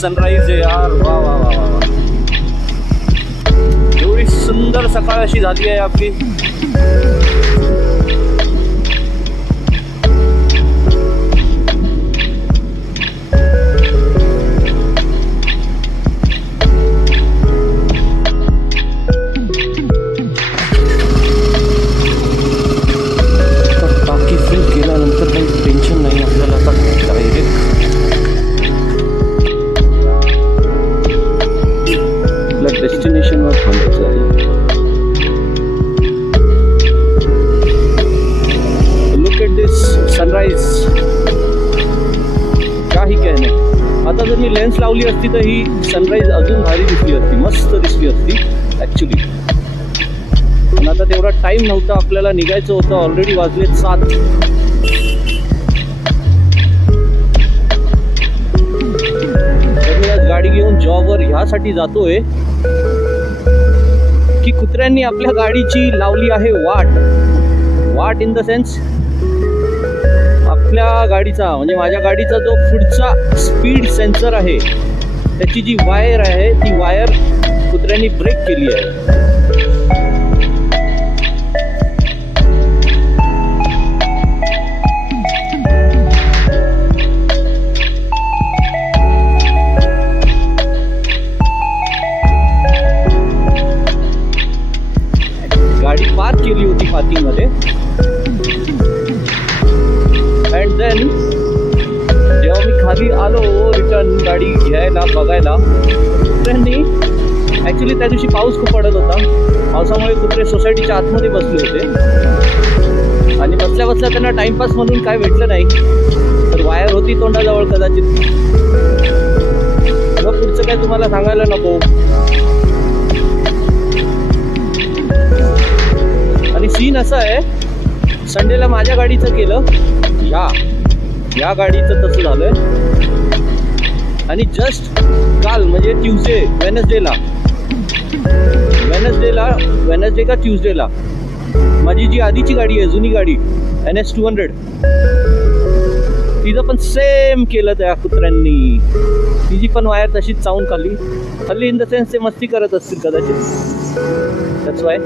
Sunrise आहे यार, वा वा वा वा, एवढी सुंदर सकाळ अशी झाली आहे आपली. टाकी फिल केल्यानंतर काही टेन्शन नाही आपल्याला. आता डायरेक्ट डेस्टिनेशनवर थांबायचं आहे. लुक एट दिस सनराइज, काही कहणे. आता जर मी लेन्स लावली असती तर ही सनराइज अजून भारी दिसली असती, मस्त दिसली असती ॲक्च्युली. पण आता तेवढा टाईम नव्हता, आपल्याला निघायचं होतं. ऑलरेडी वाजलेत 7. तर मी आज गाडी घेऊन जॉबवर ह्यासाठी जातोय की कुत्र्यांनी आपल्या गाडीची लावली आहे वाट इन द सेन्स आपल्या गाडीचा, म्हणजे माझ्या गाडीचा जो पुढचा स्पीड सेन्सर आहे त्याची जी वायर आहे ती वायर कुत्र्यांनी ब्रेक केली आहे. गाडी पार्क केली होती पार्किंगमध्ये. अँड देन जेव्हा मी खाली आलो रिटर्न गाडी घ्यायला बघायला, कुत्र्यांनी ॲक्च्युली त्या दिवशी पाऊस खूप पडत होता. पावसामुळे कुत्रे सोसायटीच्या आतमध्ये बसले होते आणि बसल्या बसल्या त्यांना टाइमपास म्हणून काय भेटलं नाही, तर वायर होती तोंडाजवळ कदाचित. मग पुढचं काय तुम्हाला सांगायला नको. आणि सीन असं आहे, संडेला माझ्या गाडीचं केलं, या गाडीचं तसं झालंय. आणि जस्ट काल म्हणजे ट्यूजडे वेनसडे का ट्यूजडेला माझी जी आधीची गाडी आहे, जुनी गाडी NS 200, तिचं पण सेम केलं त्या कुत्र्यांनी. तिची पण वायर तशीच चावून खाल्ली इन द सेन्स ते मस्ती करत असतील कदाचित. That's why.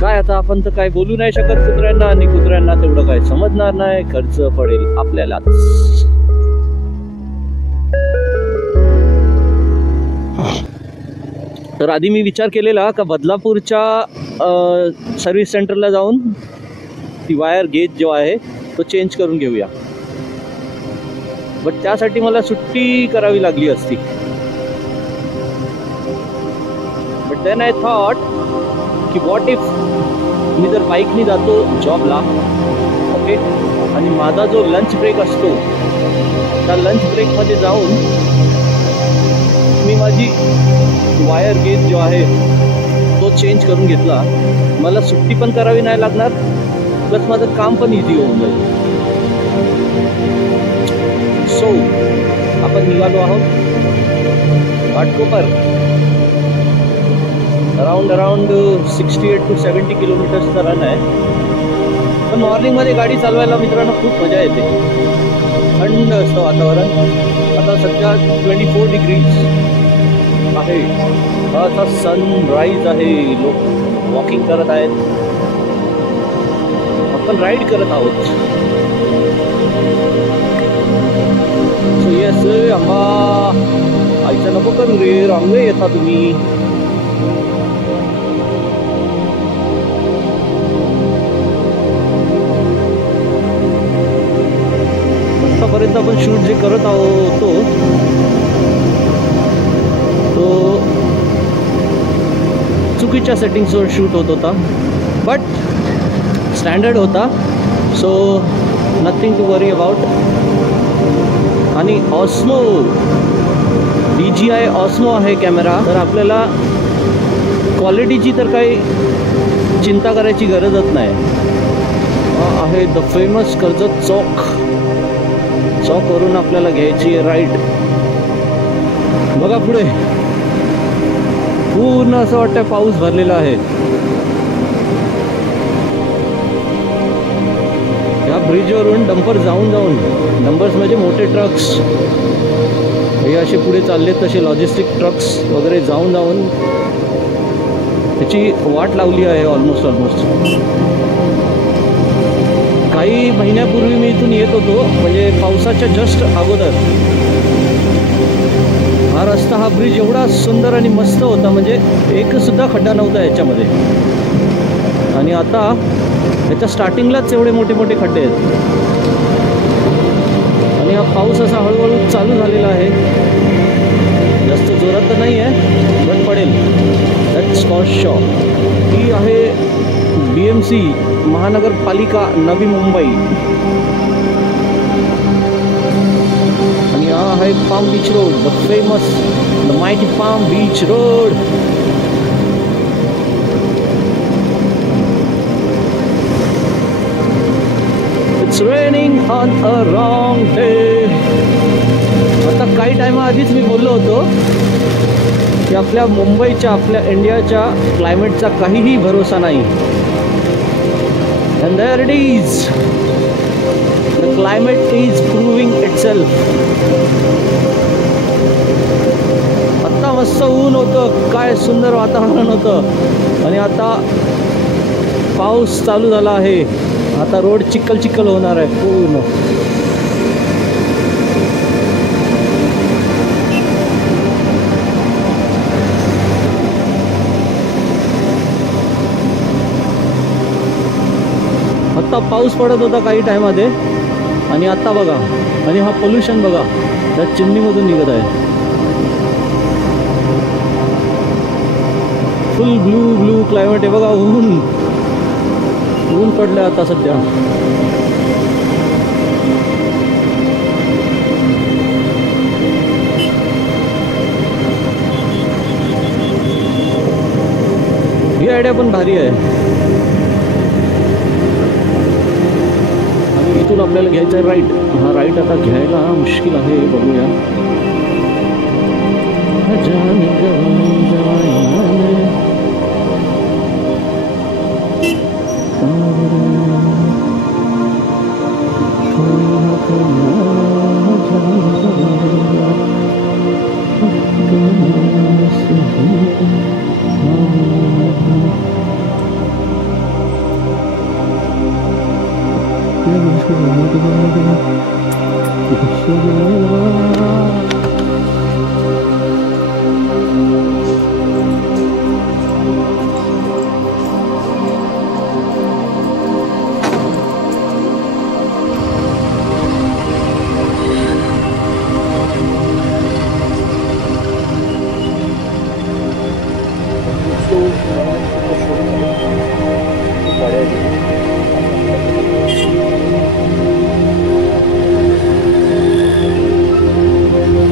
काय आता आपण तर काय बोलू नाही शकत कुत्र्यांना, आणि कुत्र्यांना तेवढं काय समजणार नाही. खर्च पडेल आपल्यालाच. तर आधी मी विचार केलेला का बदलापूरच्या सर्व्हिस सेंटरला जाऊन ती वायर गेज जो आहे तो चेंज करून घेऊया, बट त्यासाठी मला सुट्टी करावी लागली असती. बट देन आय थॉट की व्हॉट इफ मी जर बाईकनी जातो जॉबला, ओके, आणि माझा जो लंच ब्रेक असतो त्या लंच ब्रेकमध्ये जाऊन मी माझी वायर गेज जो आहे तो चेंज करून घेतला, मला सुट्टी पण करावी नाही लागणार, प्लस माझं काम पण इझी होऊन जाईल. सो आपण निघालो आहोत घाटकोपर. अराउंड 68 to 70 किलोमीटर्सचा रन आहे. पण मॉर्निंगमध्ये गाडी चालवायला मित्रांनो खूप मजा येते. थंड असतं वातावरण. आता सध्या 24 डिग्रीज आहे. आता सनराईज आहे. लोक वॉकिंग करत आहेत, आपण राईड करत आहोत. सो येस आंबा आईचा नको करू रे, रांगे येता तुम्ही. आतापर्यंत आपण शूट जे करत आहोत तो चुकीच्या सेटिंग्सवर शूट होत होता, बट स्टँडर्ड होता. So nothing to worry about. आणि ऑस्मो DJI ऑस्मो आहे कॅमेरा, तर आपल्याला क्वालिटीची तर काही चिंता करायची गरजच नाही. आहे द फेमस कर्जत चौकवरून आपल्याला घ्यायची आहे राईट. बघा पुढे पूर्ण असं वाटतं पाऊस भरलेला आहे. ह्या ब्रिजवरून डंपर जाऊन जाऊन, डंपर्स म्हणजे मोठे ट्रक्स, हे असे पुढे चाललेत तसे लॉजिस्टिक ट्रक्स वगैरे जाऊन जाऊन त्याची वाट लावली आहे ऑलमोस्ट. काही महिन्यापूर्वी मी इथून येत होतो, म्हणजे पावसाच्या जस्ट अगोदर. हा रस्ता, हा ब्रिज एवढा सुंदर आणि मस्त होता, म्हणजे एकसुद्धा खड्डा नव्हता याच्यामध्ये. आणि आता याच्या स्टार्टिंगलाच एवढे मोठे मोठे खड्डे आहेत. आणि हा पाऊस असा हळूहळू चालू झालेला आहे, जास्त जोरात तर नाही आहे, पण पडेल, दॅट्स फॉर शुअर. ही आहे BMC महानगरपालिका नवी मुंबई. आणि हा आहे palm beach road, the famous, the mighty palm beach road. It's raining on a wrong day. आता काही टायमाआधीच मी बोललो होतो की आपल्या मुंबईच्या, आपल्या इंडियाच्या क्लायमेटचा काहीही भरोसा नाही. And there it is. The climate is proving itself. आता मस्त ऊन होतं, काय सुंदर वातावरण होतं, आणि आता पाऊस चालू झाला आहे. आता रोड चिखल चिखल होणार आहे पूर्ण. आत्ता पाऊस पडत होता काही टायमध्ये, आणि आत्ता बघा. आणि हा पोल्युशन बघा, त्या चिमणीमधून निघत आहे. फुल ब्लू क्लायमेट आहे बघा. ऊन पडलं आता सध्या. ही आयडिया पण भारी आहे. आणि इथून आपल्याला घ्यायचं आहे राईट. हा राईट आता घ्यायला मुश्किल आहे, बघूया.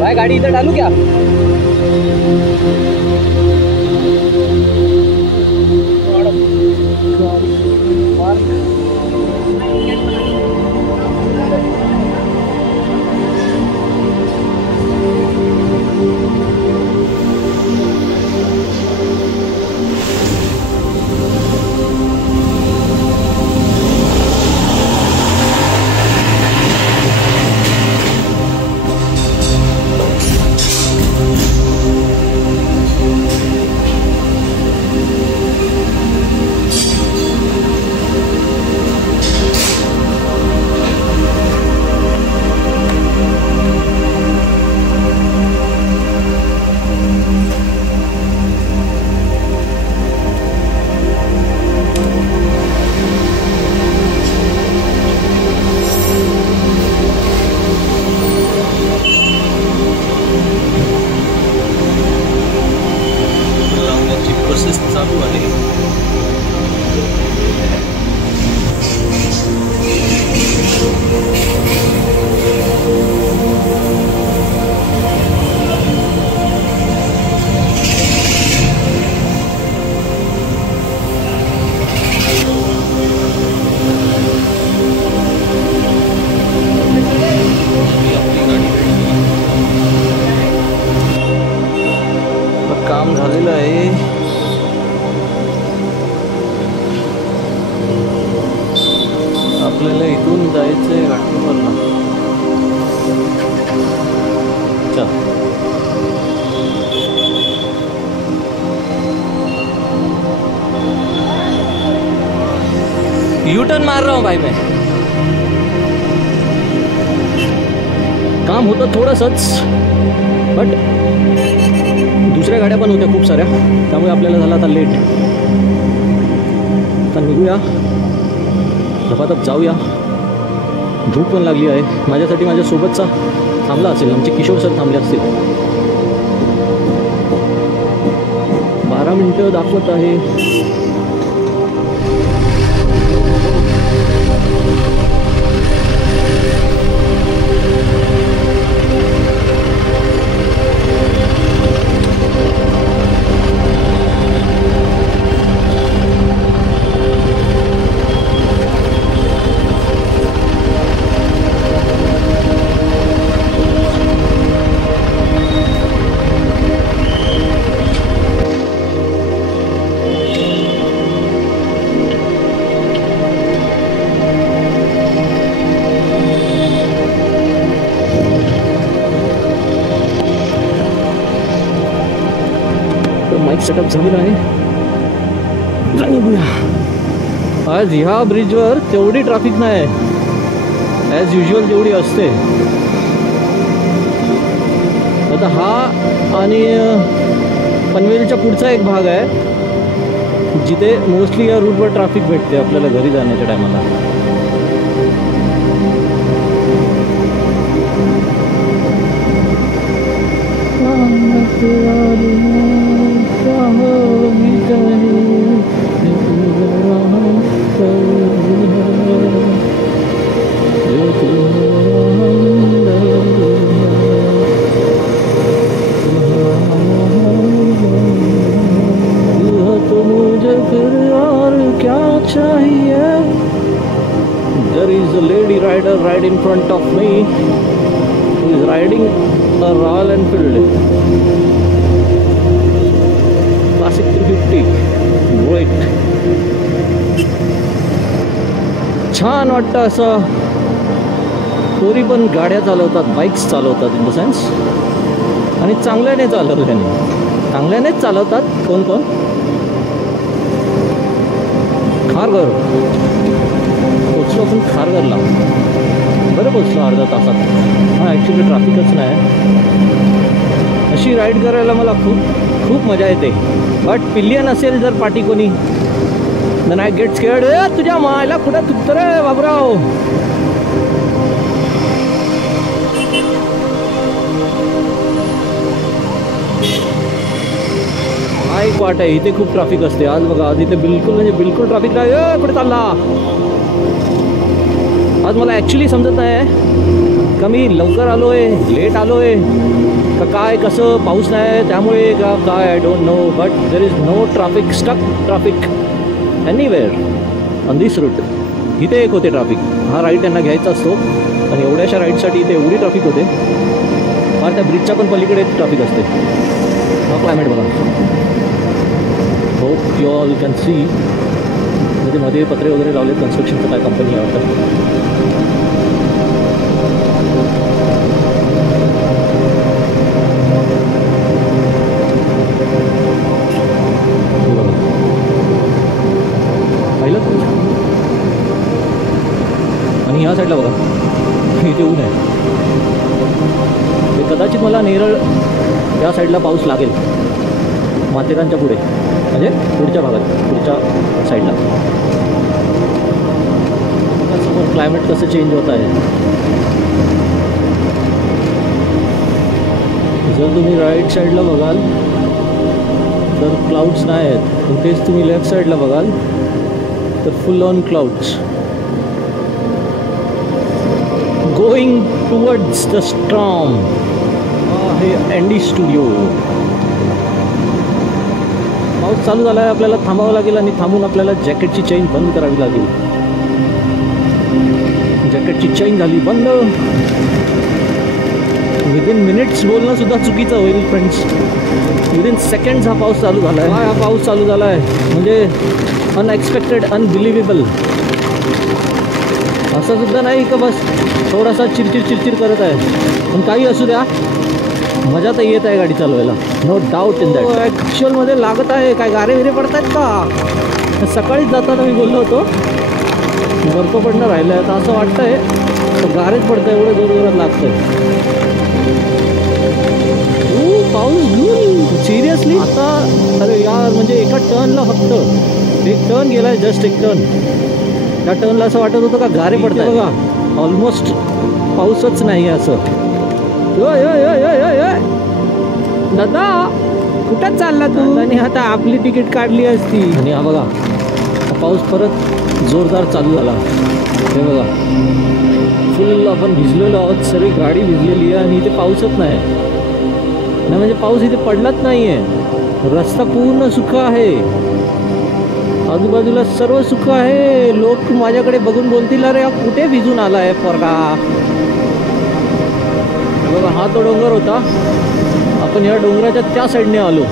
भाई गाड़ी इधर डालू क्या? काम झालेलं आहे. आपल्याला इथून यू टर्न मार रहा हूँ भाई मैं. काम होतं थोडंसंच, बट दुसऱ्या गाड्या पण होत्या खूप साऱ्या, त्यामुळे आपल्याला झालं आता लेट. आता निघूया, झपाझप जाऊया. भूक पण लागली आहे. माझ्यासाठी माझ्यासोबतचा थांबला असेल, आमचे किशोर सर थांबले असतील. 12 मिनिटं दाखवत आहे. माईक सेटअप झालेला आहे. आज ह्या ब्रिजवर तेवढी ट्रॅफिक नाही ॲज युजल जेवढी असते. आता हा आणि पनवेलच्या पुढचा एक भाग आहे जिथे मोस्टली या रूटवर ट्रॅफिक भेटते आपल्याला घरी जाण्याच्या टायमाला. There is a lady rider right in front of me who is riding a Royal Enfield Classic 350. Great. छान वाटतं असं. पोरी पण गाड्या चालवतात, बाईक्स चालवतात इन द सेन्स, आणि चांगल्याने चालवल्याने, चांगल्यानेच चालवतात. कोण कोण? खारघर पोचलो आपण खारघरला. बरं पोचलो अर्धा तासात. हां, ॲक्च्युली ट्रॅफिकच नाही. अशी राईड करायला मला खूप खूप मजा येते. बट पिल्लियन असेल जर पाठी कोणी, देन आय गेट स्केअर्ड. तुझ्या मायला कुठं तुटतं रे बाबराव. हा एक वाट आहे, इथे खूप ट्रॅफिक असते. आज बघा, आज इथे बिलकुल म्हणजे बिलकुल ट्रॅफिक नाही. कुठे चालला आज? मला ॲक्च्युली समजत नाही का मी लवकर आलो आहे, लेट आलो आहे का काय, कसं. पाऊस नाही त्यामुळे का काय, I don't know. But there is no traffic, stuck traffic anywhere on this route. इथे एक होते ट्रॅफिक. हा राईड त्यांना घ्यायचा असतो, आणि एवढ्याशा राईडसाठी इथे एवढी ट्रॅफिक होते. फार त्या ब्रिजच्या पण पलीकडे ट्रॅफिक असते. हा क्लायमेट बघा. Hope you all can see. म्हणजे मध्ये पत्रे वगैरे लावलेत. कन्स्ट्रक्शनचं काय कंपनी आहे वाटतं. पाहिलं? आणि ह्या साईडला बघा, इथे ऊन आहे. ते कदाचित मला नेरळ या साईडला पाऊस लागेल, माथेरानच्या पुढे, म्हणजे पुढच्या भागात, पुढच्या साईडला. समोर क्लायमेट कसं चेंज होत आहे. जर तुम्ही राईट साईडला बघाल तर क्लाउड्स नाही आहेत, पण तेच तुम्ही लेफ्ट साईडला बघाल तर फुल on clouds. Going towards the storm. हे एंडी स्टुडिओ. पाऊस चालू झाला आहे, आपल्याला थांबावं लागेल, आणि थांबून आपल्याला जॅकेटची चेन बंद करावी लागेल. जॅकेटची चेन झाली बंद. विदिन मिनिट्स बोलणं सुद्धा चुकीचं होईल फ्रेंड्स. विदिन सेकंड्स हा पाऊस चालू झाला आहे. हा पाऊस चालू झाला आहे म्हणजे अनएक्सपेक्टेड, अनबिलिव्हेबल. असं सुद्धा नाही का बस थोडासा चिरचिर करत आहे. पण काही असू द्या, मजा तर येत आहे गाडी चालवायला, नो डाऊट इन दॅट. ॲक्च्युअलमध्ये लागत आहे. काय गारे विरे पडत आहेत का? सकाळीच जाताना मी बोललो होतो बर्फ पडणं राहिलं आहे. तर असं वाटतंय गारच पडतं, एवढं जोरात लागतंय. पाऊस घेऊन सिरियसली आता. अरे यार, म्हणजे एका टर्नला फक्त एक टर्न गेलाय, जस्ट एक टर्न. त्या टर्नला असं वाटत होतं का गारे पडतंय बघा. ऑलमोस्ट पाऊसच नाही असं. दादा कुठं चालला तू? आणि आता आपली तिकीट काढली असती. आणि हा बघा, पाऊस परत जोरदार चालू झाला. हे बघा, फुल आपण भिजलेलो आहोत, सर्व गाडी भिजलेली आहे आणि इथे पाऊसच नाही. म्हणजे पाऊस इथे पडलाच नाही आहे. रस्ता पूर्ण सुका आहे, आजूबाजूला सर्व सुका आहे. लोक माझ्याकडे बघून बोलतील, अरे कुठे भिजून आला आहे पोरगा. बघा, हा तो डोंगर होता. आपण ह्या डोंगराच्या त्या साईडने आलो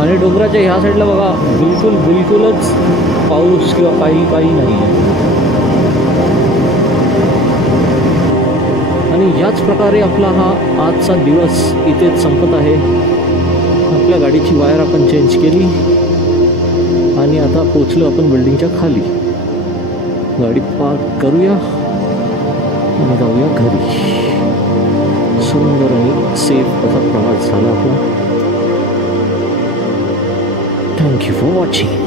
आणि डोंगराच्या ह्या साईडला बघा बिलकुलच पाऊस किंवा काही नाही आहे. आणि याच प्रकारे आपला हा आजचा दिवस इथेच संपत आहे. आपल्या गाडीची वायर आपण चेंज केली आणि आता पोचलो आपण बिल्डिंगच्या खाली. गाडी पार्क करूया आणि जाऊया घरी. सुंदर आणि सेफ असा प्रवास झाला आपला. Thank you for watching.